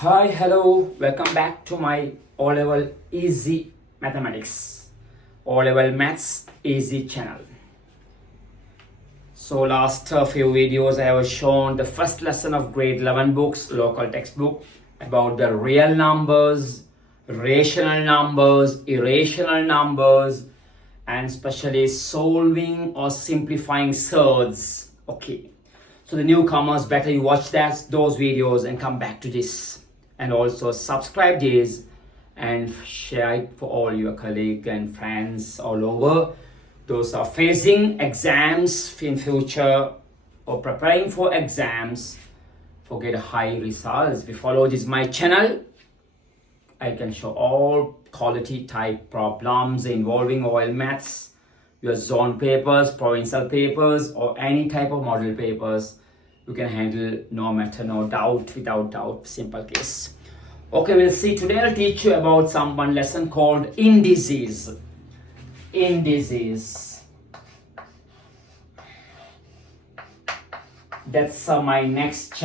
Hi, hello, welcome back to my O-Level Easy Mathematics, O-Level Maths Easy channel. So last few videos I have shown the first lesson of grade 11 books, local textbook, about the real numbers, rational numbers, irrational numbers, and especially solving or simplifying surds. Okay, so the newcomers, better you watch those videos and come back to this. And also subscribe this and share it for all your colleagues and friends all over. Those are facing exams in future or preparing for exams for get high results. If you follow this my channel, I can show all quality type problems involving OL maths, your zone papers, provincial papers, or any type of model papers. You can handle no matter, no doubt, without doubt, simple case. Okay, we'll see. Today I'll teach you about one lesson called indices. Indices. That's my next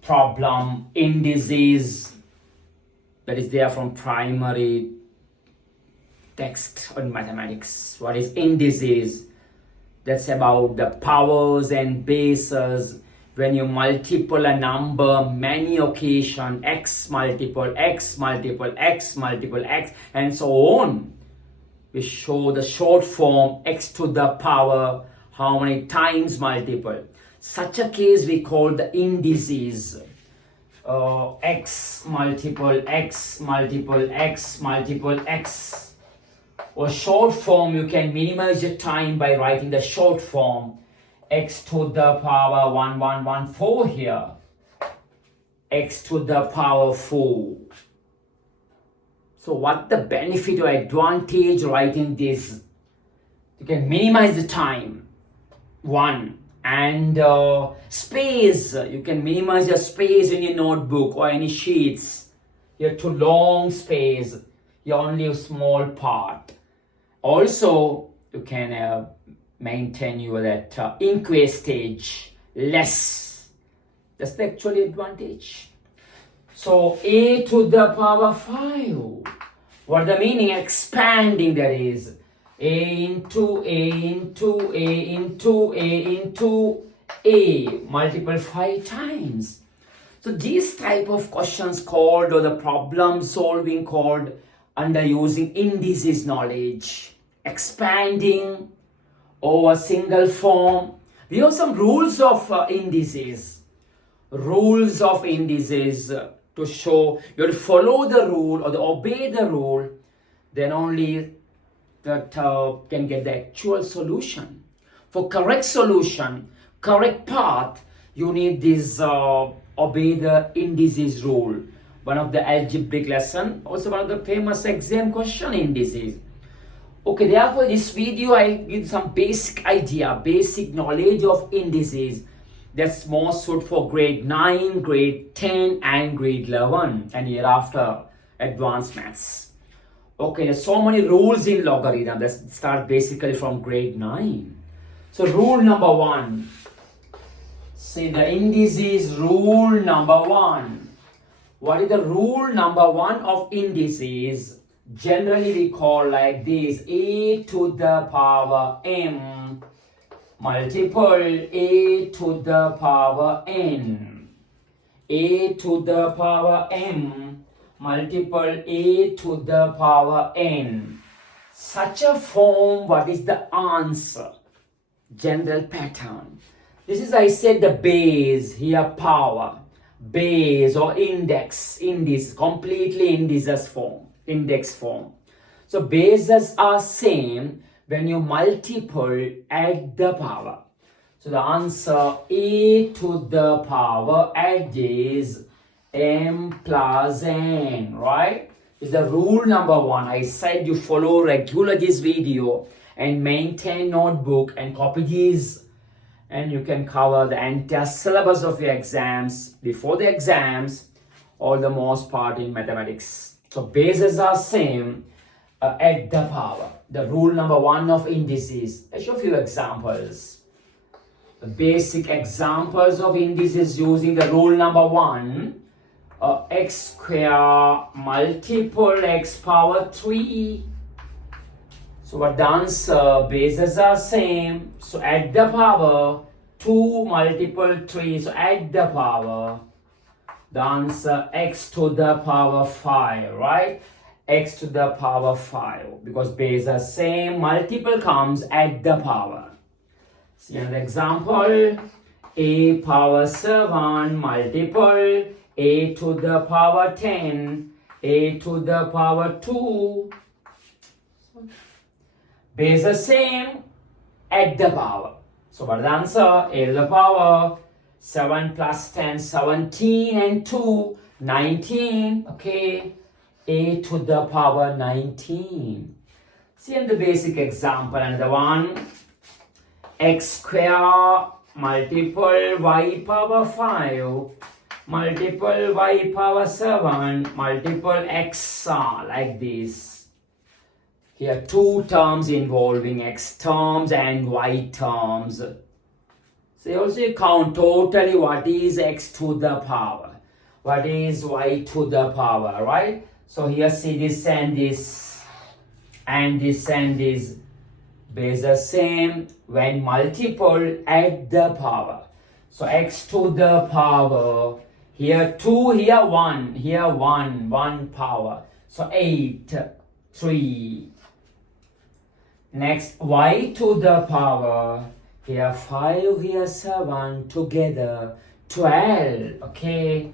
problem. Indices. That is there from primary text on mathematics. What is indices? That's about the powers and bases. When you multiple a number many occasions, x multiple x multiple x multiple x, and so on, we show the short form x to the power how many times multiple. Such a case we call the indices. X multiple x multiple x multiple x. Or short form, you can minimize your time by writing the short form x to the power 1114 here, x to the power 4. So what the benefit or advantage writing this? You can minimize the time, one, and space. You can minimize your space in your notebook or any sheets. You have too long space, you only a small part. Also, you can maintain your that ink wastage less. That's the actual advantage. So a to the power 5. What the meaning? Expanding, that is a into a into a into a into a multiple 5 times. So these type of questions called, or the problem solving called, under using indices knowledge, expanding over single form. We have some rules of indices. Rules of indices to show you have to follow the rule or obey the rule, then only that can get the actual solution. For correct solution, correct path, you need this obey the indices rule. One of the algebraic lesson, also one of the famous exam question indices. Okay, therefore this video I give some basic idea, basic knowledge of indices. That's more suited for grade 9, grade 10 and grade 11 and hereafter advanced maths. Okay, there's so many rules in logarithm that start basically from grade 9. So rule number 1. See the indices rule number 1. What is the rule number 1 of indices? Generally we call like this: a to the power m multiple a to the power n, a to the power m multiple a to the power n. Such a form, what is the answer? General pattern. This is, I said, the base here, power, base or index, completely indices form. Index form. So bases are same when you multiple add the power. So the answer a to the power add is m plus n, right? Is the rule number 1. I said you follow regular this video and maintain notebook and copy these, and you can cover the entire syllabus of your exams before the exams, or the most part in mathematics. So bases are same at the power. The rule number 1 of indices. I'll show a few examples. The basic examples of indices using the rule number 1. x square multiple x power 3. So what the answer, bases are same, so add the power 2 multiple 3, so add the power, the answer x to the power 5, right? X to the power 5, because base are same, multiple comes, add the power. See another example, a power 7 multiple a to the power 10, a to the power 2. Base are same, add the power. So what is the answer? A to the power 7 plus 10, 17, and 2, 19. Okay, a to the power 19. See in the basic example, another one, x square multiple y power 5 multiple y power 7 multiple x, like this. Here two terms involving x terms and y terms. So you also count totally what is x to the power, what is y to the power, right? So here see this and this and this and this, base are same, when multiple add the power. So x to the power, here 2, here 1, here 1 power. So 8, 3. Next, y to the power, here 5, here 7, together 12, okay?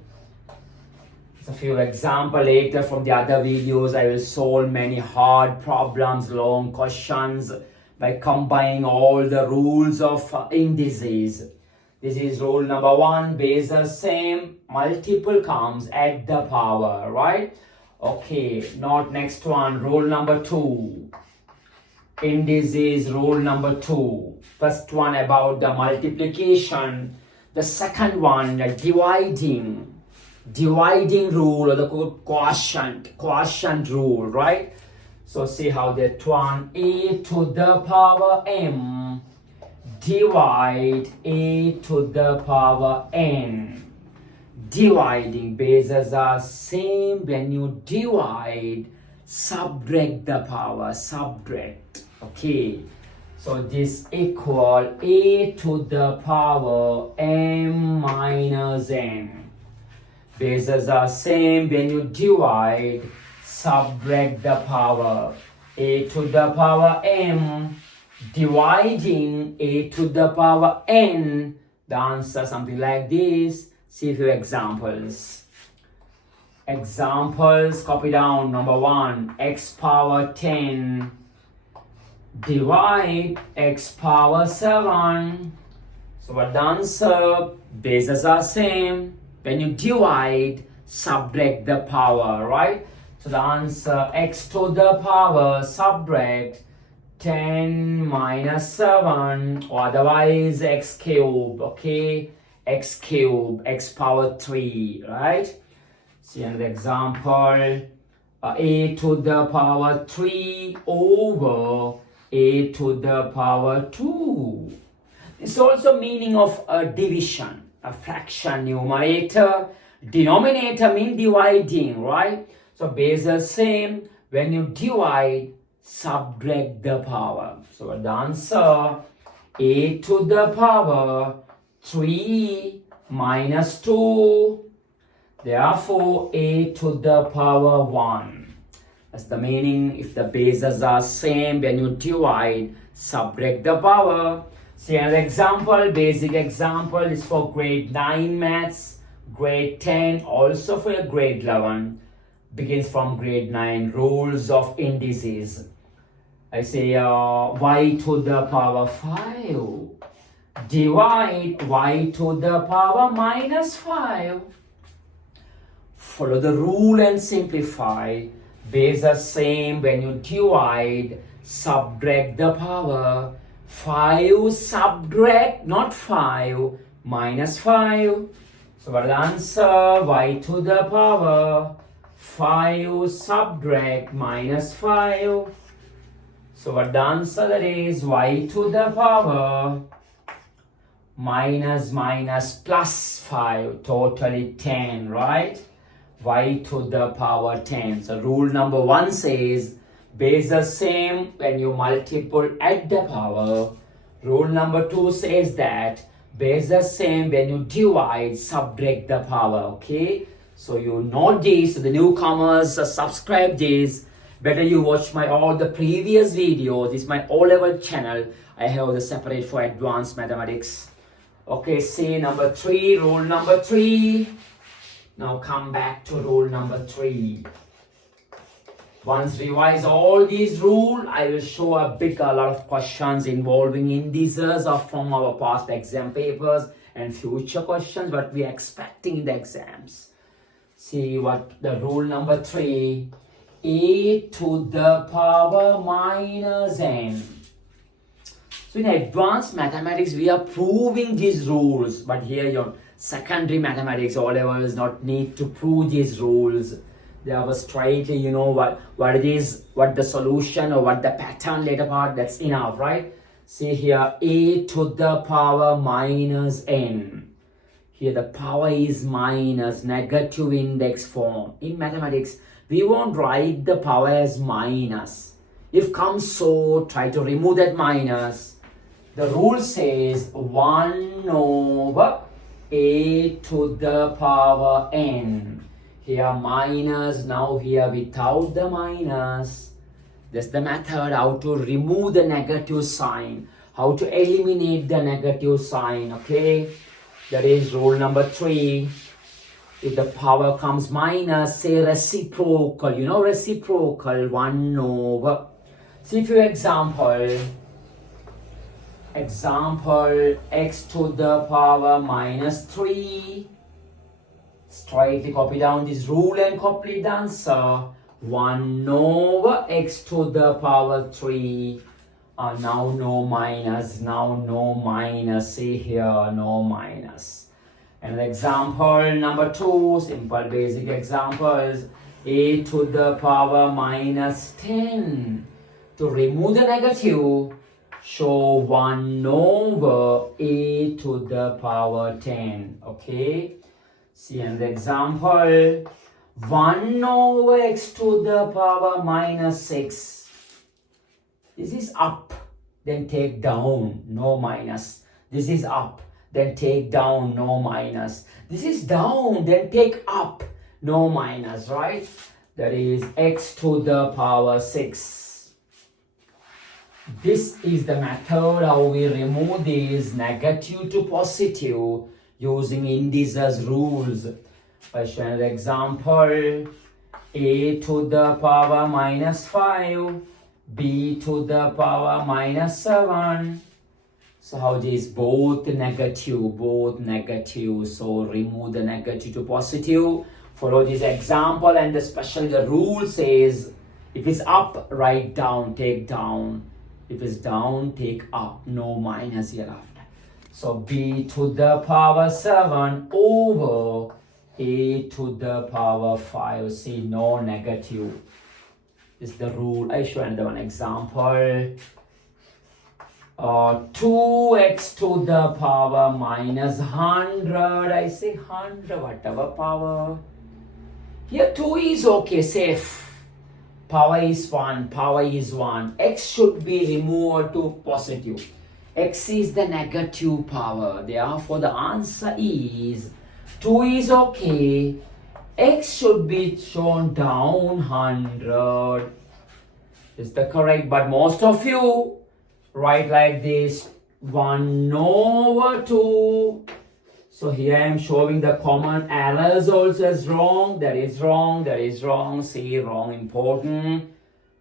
So a few examples later from the other videos. I will solve many hard problems, long questions by combining all the rules of indices. This is rule number 1, base are same, multiple comes, add the power, right? Okay, not next one, rule number 2. Indices, rule number 2. First one about the multiplication. The second one, the dividing rule, or the quotient rule, right? So see how that one, a to the power m divide a to the power n. Dividing, bases are same, when you divide, subtract the power, subtract. Okay, so this equal a to the power m minus n. Bases are same, when you divide, subtract the power. A to the power m dividing a to the power n. The answer something like this. See a few examples. Examples, copy down. Number 1, x power 10 divide x power 7. So what the answer? Bases are same. When you divide, subtract the power, right? So the answer, x to the power, subtract 10 minus 7, or otherwise x cube, okay? X cube, x power 3, right? See another example, a to the power 3 over a to the power 2. It's also meaning of a division, a fraction, numerator, denominator mean dividing, right? So base are same, when you divide, subtract the power. So the answer, a to the power 3 minus 2. Therefore, a to the power 1. That's the meaning. If the bases are same, when you divide, subtract the power. See another example, basic example is for grade 9 maths, grade 10, also for your grade 11. Begins from grade 9, rules of indices. I say y to the power 5 divide y to the power minus 5. Follow the rule and simplify. Base are same, when you divide, subtract the power. 5 subtract, not 5, minus 5. So what is the answer? Y to the power 5 subtract minus 5. So what the answer that is? Y to the power minus plus 5, totally 10, right? y to the power 10. So rule number 1 says base the same when you multiple at the power. Rule number 2 says that base the same when you divide, subtract the power. Okay, so you know this. So the newcomers, subscribe this. Better you watch my all the previous videos. This is my O-level channel. I have the separate for advanced mathematics. Okay, see number 3, rule number 3. Now come back to rule number 3. Once revise all these rules, I will show a lot of questions involving indices or from our past exam papers and future questions what we are expecting in the exams. See what the rule number 3, a to the power minus n. So in advanced mathematics, we are proving these rules, but here your secondary mathematics, O levels, not need to prove these rules. They have a straightly, you know what it is, what the solution or what the pattern later part, that's enough, right? See here, a to the power minus n. Here the power is minus, negative index form. In mathematics, we won't write the power as minus. If comes so, try to remove that minus. The rule says 1 over a to the power n. Here minus, now here without the minus. That's the method how to remove the negative sign, how to eliminate the negative sign, okay? That is rule number 3. If the power comes minus, say reciprocal, you know reciprocal, 1 over. See for example, x to the power minus 3. Straightly copy down this rule and complete the answer. 1 over x to the power 3. Now no minus, see here, no minus. And example number 2, simple basic examples. A to the power minus 10. To remove the negative, show 1 over a to the power 10. Okay. See another example. 1 over x to the power minus 6. This is up, then take down, no minus. This is up, then take down, no minus. This is down, then take up, no minus, right? That is x to the power 6. This is the method how we remove these negative to positive using indices rules. I show an example. A to the power minus 5. B to the power minus 7. So how this both negative. So remove the negative to positive. Follow this example, and especially the rule says if it's up, write down, take down. If it's down, take up, no minus hereafter. So b to the power 7 over a to the power 5. See, no negative. This is the rule. I show another one example. 2x to the power minus 100. I say 100, whatever power. Here 2 is okay, safe. Power is 1. X should be removed to positive. X is the negative power. Therefore, the answer is 2 is okay. X should be shown down 100. Is the correct? But most of you write like this: 1 over 2. So here I am showing the common errors also as wrong. That is wrong. See, wrong, important.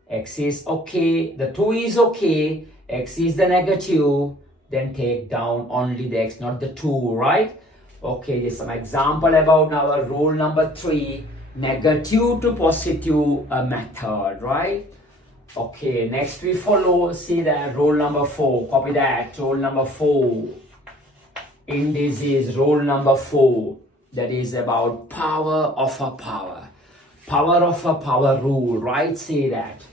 X is okay. The 2 is okay. X is the negative. Then take down only the X, not the 2, right? Okay, there's some example about our rule number 3, negative to positive method, right? Okay, next we follow, see that rule number 4, copy that, rule number 4. Indices, rule number 4, that is about power of a power. Power of a power rule, right? See that.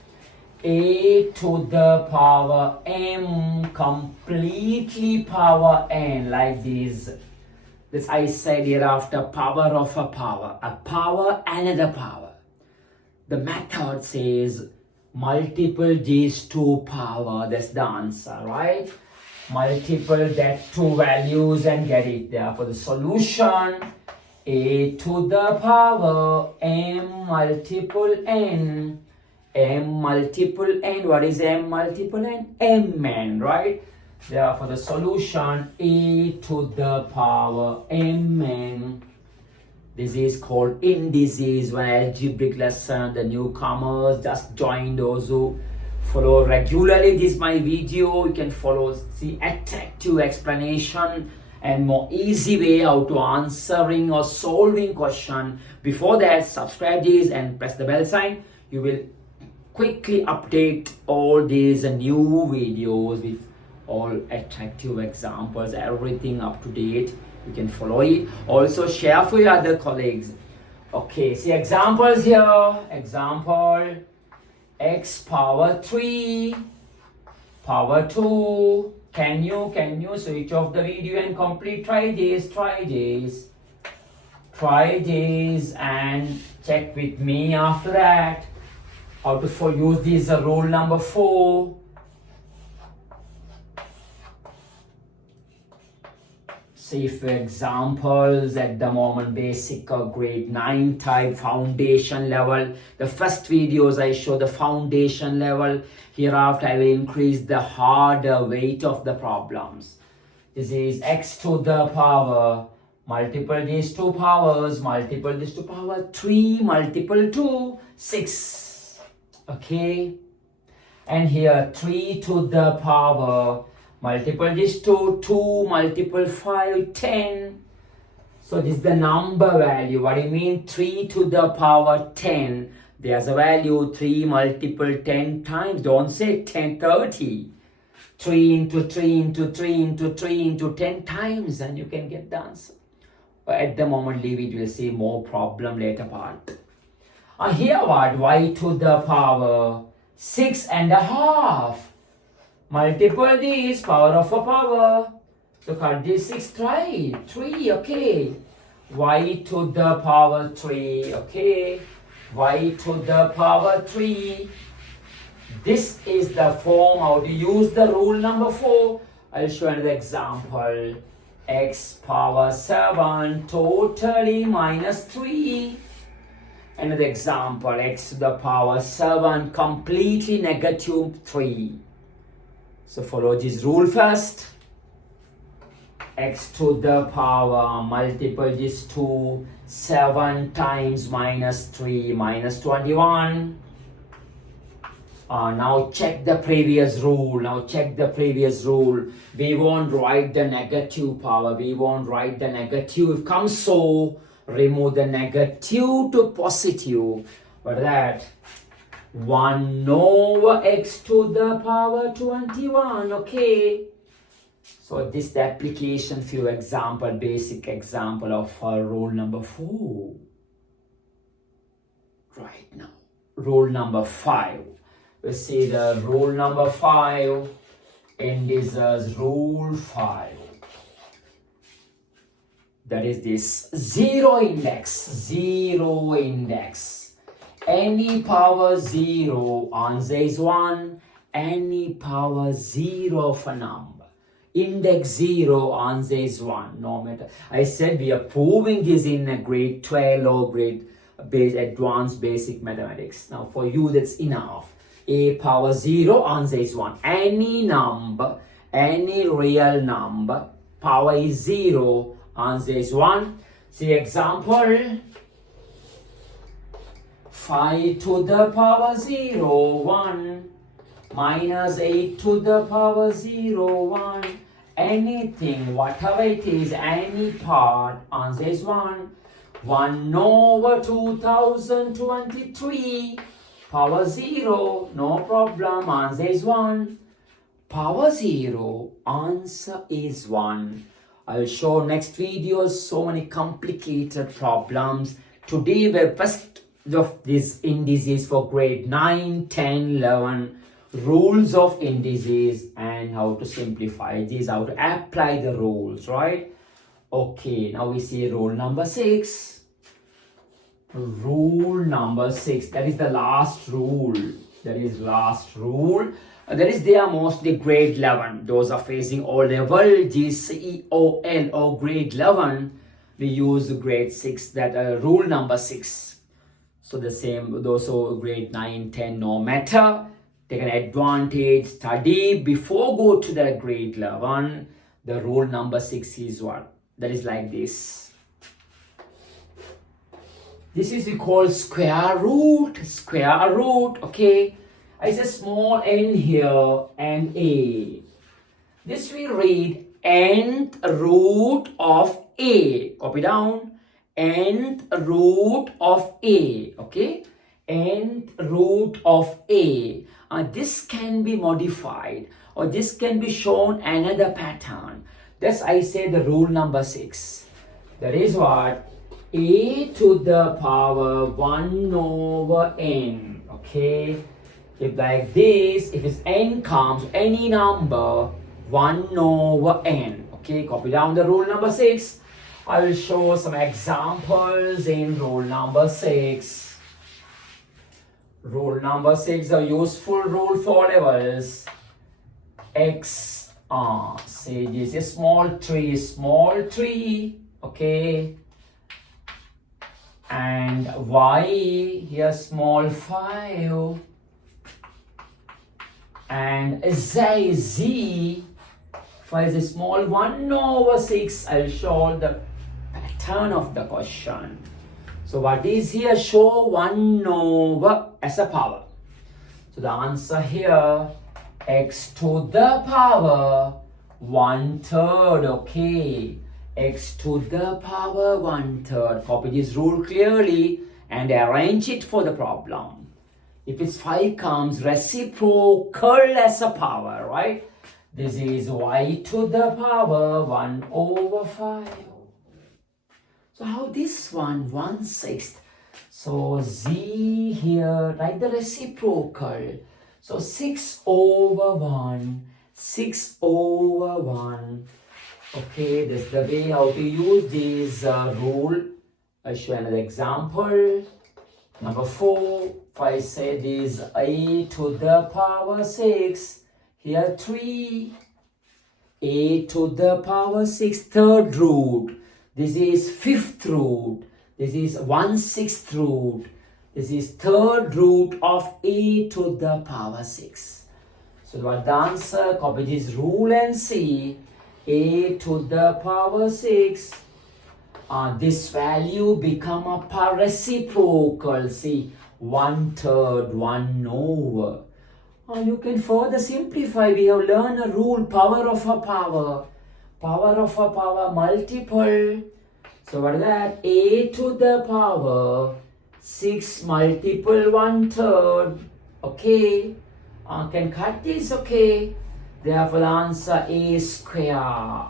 A to the power m completely power n, like this. This I said hereafter, power of a power, another power. The method says multiple these two power. That's the answer, right? Multiple that two values and get it. Therefore, the solution a to the power m multiple n. M multiple n. What is m multiple n? Mn, right? Therefore, the solution a to the power mn. This is called indices. When algebraic lesson, the newcomers just join, those who follow regularly this my video, you can follow the attractive explanation and more easy way how to answering or solving question. Before that, subscribe this and press the bell sign. You will quickly update all these new videos with all attractive examples, everything up to date. You can follow it. Also share for your other colleagues. Okay, see examples here. Example, x power 3 power 2. Can you switch off the video and complete? Try this and check with me after that how to use this rule number 4. See for examples at the moment, basic or grade 9 type, foundation level. The first videos I show the foundation level. Hereafter I will increase the harder weight of the problems. This is x to the power, multiple these two powers, multiple this to power 3, multiple 2, 6. Okay. And here 3 to the power, multiple this to 2, multiple 5, 10. So this is the number value. What do you mean? 3 to the power 10. There's a value 3 multiple 10 times. Don't say 10, 30. 3 into 3 into 3 into 3 into 10 times and you can get the answer. But at the moment, leave it. We'll see more problem later part. Here what? Y to the power 6.5. Multiple this, power of a power. So cut this 6, try 3, okay. Y to the power 3, okay. Y to the power 3. This is the form how to use the rule number 4. I'll show another example. X power 7 totally minus 3. Another example. X to the power 7 completely negative 3. So follow this rule first. X to the power multiple this 2, 7 times minus 3, minus 21. Now check the previous rule. We won't write the negative power. If comes so, remove the negative to positive. What is that? 1 over x to the power 21, okay. So this is the application few example, basic example of rule number 4. Right now, rule number 5. We see the rule number 5, indices rule 5. That is this zero index. Any power 0, answer is 1. Any power 0 of a number. Index 0, answer is 1. No matter. I said we are proving this in a grade 12 or grade advanced basic mathematics. Now for you that's enough. A power 0, answer is 1. Any number, any real number, power is 0, answer is 1. See example. 5 to the power 0, 1, minus 8 to the power 0, 1, anything, whatever it is, any part, answer is 1. 1 over 2023, power 0, no problem, answer is 1. Power 0, answer is 1. I'll show next videos so many complicated problems. Today we're first of these indices for grade 9, 10, 11, rules of indices and how to simplify these, how to apply the rules, right? Okay, now we see rule number 6. Rule number 6, that is the last rule. That is last rule. That is they are mostly grade 11. Those are facing O level, GCEOL or grade 11. We use grade 6, that rule number 6. So the same, those who grade 9, 10, no matter. Take an advantage, study before go to the grade 11. The rule number 6 is what? That is like this. This is we call square root, okay? It's a small n here and a. This we read nth root of a. Copy down. Nth root of a, okay? Nth root of a. This can be modified or this can be shown another pattern. That's I say the rule number 6. That is what? A to the power 1 over n, okay? If like this, if it's n comes, any number, 1 over n, okay? Copy down the rule number 6. I will show some examples in rule number 6. Rule number 6, a useful rule for levels. X, say this is small tree, okay? And Y, here small 5. And Z, for a small 1 over 6, I'll show the pattern of the question. So what is here? Show 1 over as a power. So the answer here, x to the power 1/3, okay? X to the power 1/3. Copy this rule clearly and arrange it for the problem. If it's 5 comes reciprocal as a power, right? This is y to the power 1 over 5. So how this one? 1/6. So z here, write the reciprocal. So 6 over 1, 6 over 1. Okay, that's the way how to use this rule. I'll show another example. Number 4, if I say this a to the power 6, here 3, a to the power 6, third root. This is fifth root. This is 1/6 root. This is third root of a to the power 6. So what the answer? Copy this rule and see. A to the power 6. This value become a reciprocal. See, 1/3, 1 over. You can further simplify. We have learned a rule, power of a power. Power of a power multiple. So what is that? A to the power 6 multiple 1/3. Okay. Can cut this, okay. Therefore the answer A square.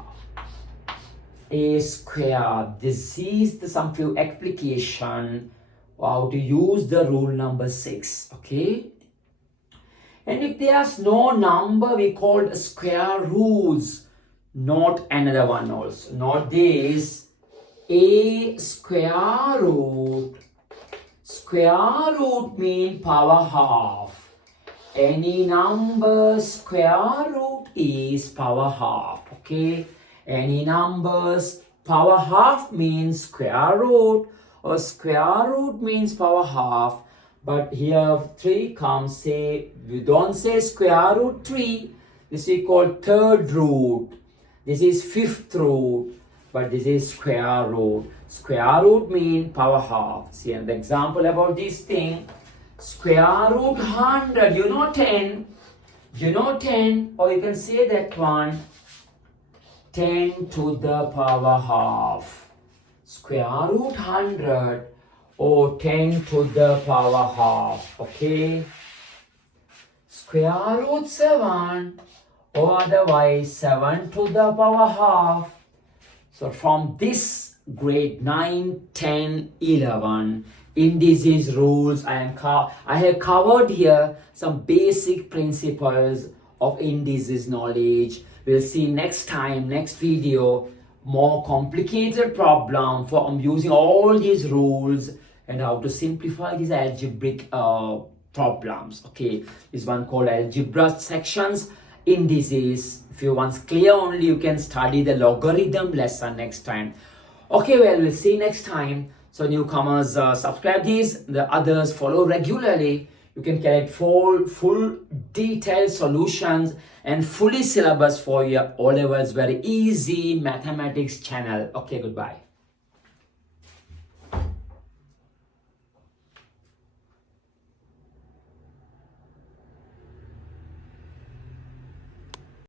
A square. This is the some few application how to use the rule number 6. Okay. And if there's no number, we call square roots. Not another one also. Not this. A square root. Square root mean power half. Any number square root is power half. Okay. Any numbers power half means square root, or square root means power half. But here 3 comes, say, we don't say square root 3. This we call third root. This is fifth root, but this is square root. Square root means power half. See an example about this thing. Square root 100, you know 10. You know 10, or you can say that one. 10 to the power half. Square root 100 or 10 to the power half. Okay. Square root 7 or otherwise 7 to the power half. So from this grade 9, 10, 11 indices rules, I have covered here some basic principles of indices knowledge. We'll see next time, next video, more complicated problem for using all these rules and how to simplify these algebraic problems. Okay, this one called algebra sections, indices. If you want clear only, you can study the logarithm lesson next time. Okay, well, we'll see you next time. So newcomers, subscribe these, the others follow regularly. You can get full detailed solutions and fully syllabus for your O levels, very easy mathematics channel. Okay, goodbye.